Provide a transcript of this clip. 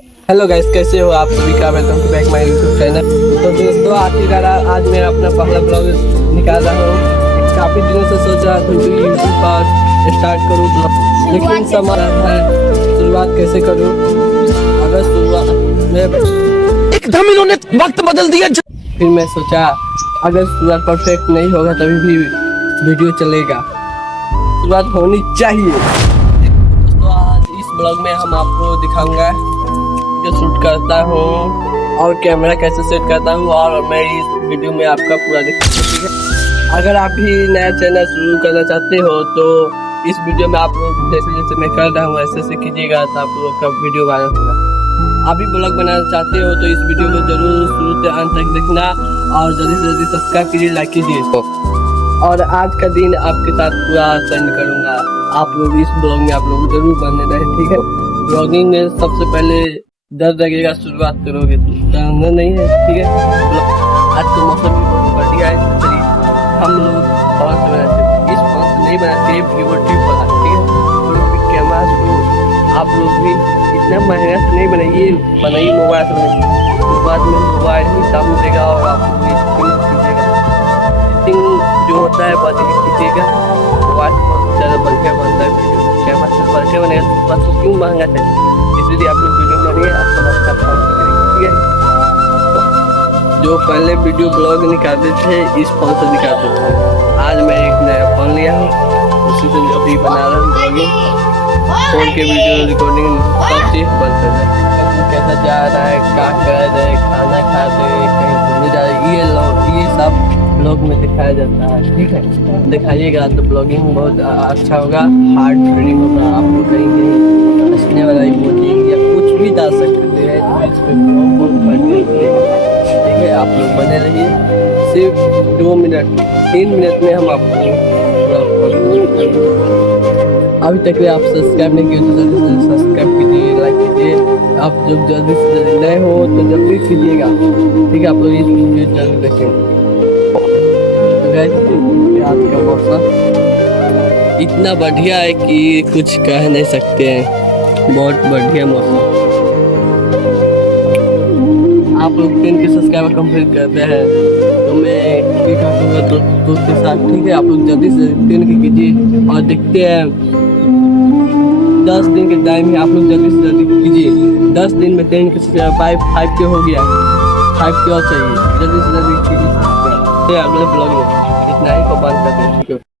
Hello guys, कैसे हो आप सभी का। Welcome to back my YouTube channel. तो दोस्तों, आखिरकार आज मैं अपना पहला ब्लॉग निकाल रहा हूँ। काफ़ी दिनों से सोच रहा था कि यूट्यूब पर स्टार्ट करूँ ब्लॉग, लेकिन समय है शुरुआत कैसे करूँ। अगर शुरुआत में एकदम इन्होंने वक्त बदल दिया। फिर मैं सोचा अगर शुरुआत परफेक्ट नहीं होगा तभी भी वीडियो चलेगा, शुरुआत होनी चाहिए। दोस्तों, आज इस ब्लॉग में हम आपको दिखाऊंगा जो शूट करता हूँ और कैमरा कैसे सेट करता हूँ, और मैं इस वीडियो में आपका पूरा दिखाऊंगा, ठीक है। अगर आप भी नया चैनल शुरू करना चाहते हो तो इस वीडियो में आप लोग जैसे जैसे मैं कर रहा हूँ ऐसे कीजिएगा तो आप लोग का वीडियो वायरल होगा। आप भी ब्लॉग बनाना चाहते हो तो इस वीडियो को जरूर शुरू से अंत तक देखना और जल्दी से जल्दी सब्सक्राइब कीजिए, लाइक कीजिए। और आज का दिन आपके साथ पूरा सेंड करूँगा। आप लोग इस ब्लॉग में आप लोग जरूर बने रहे, ठीक है। ब्लॉगिंग में सबसे पहले डर लगेगा, शुरुआत करोगे तो डरना नहीं है, ठीक है। आज तो मौसम भी बहुत बढ़िया है, तो चलिए हम लोग फोन से बनाते, इस फोन से नहीं बनाते, वीवो टी पर, ठीक है। कैमरा को आप लोग भी इतना महंगा से नहीं बनाइए मोबाइल से बनाइए, तो बाद में मोबाइल ही काम देगा और आप लोग एडिटिंग कीजिएगा। एडिटिंग जो होता है बाद में कीजिएगा, मोबाइल बहुत ज़्यादा बढ़िया बनता है वीडियो, कैमरा से बढ़िया बनेगा, बस वो क्यों महंगा चाहिए। इसलिए आप लोग वीडियो बनाइए, आपको अच्छा फोन करेंगे, ठीक है। जो पहले वीडियो ब्लॉग निकालते थे इस फोन से निकालते थे, आज मैं एक नया फोन लिया हूँ, उसी से अभी बना रहा हूँ ब्लॉगिंग। फोन के वीडियो रिकॉर्डिंग सब चीज़ बंद कर रहा है। कैसा जा रहा है, क्या कर रहे हैं, खाना खा रहे, कहीं घूमने जा रहे, ये सब ब्लॉग में दिखाया जाता है, ठीक है। दिखाइएगा तो ब्लॉगिंग बहुत अच्छा होगा, हार्ड फीलिंग होगा। आप लोग कहीं हंसने वाला इमोजी या कुछ भी डाल सकते हैं तो इस पर बहुत बढ़िया, ठीक है। आप लोग बने रहिए, सिर्फ 2 मिनट 3 मिनट में हम आपको अभी तक आप सब्सक्राइब नहीं किए तो जल्दी से सब्सक्राइब कीजिए, लाइक कीजिए। आप जब जल्दी से जल्दी नए हो तो जल्दी कीजिएगा, ठीक है। आप लोग इस वीडियो जरूर देखें। आज का मौसम इतना बढ़िया है कि कुछ कह नहीं सकते हैं, बहुत बढ़िया मौसम। आप लोग 10 के सब्सक्राइबर कंप्लीट करते हैं तो मैं कहूँगा दोस्त के साथ, ठीक है। आप लोग जल्दी से 10 के कीजिए और देखते हैं 10 दिन के टाइम ही आप लोग जल्दी से जल्दी कीजिए। 10 दिन में 10 के 5 के हो गया, 5 के और चाहिए, जल्दी से जल्दी कीजिए। अगले ब्लॉग में इतना ही को बंद करते हैं, ठीक है।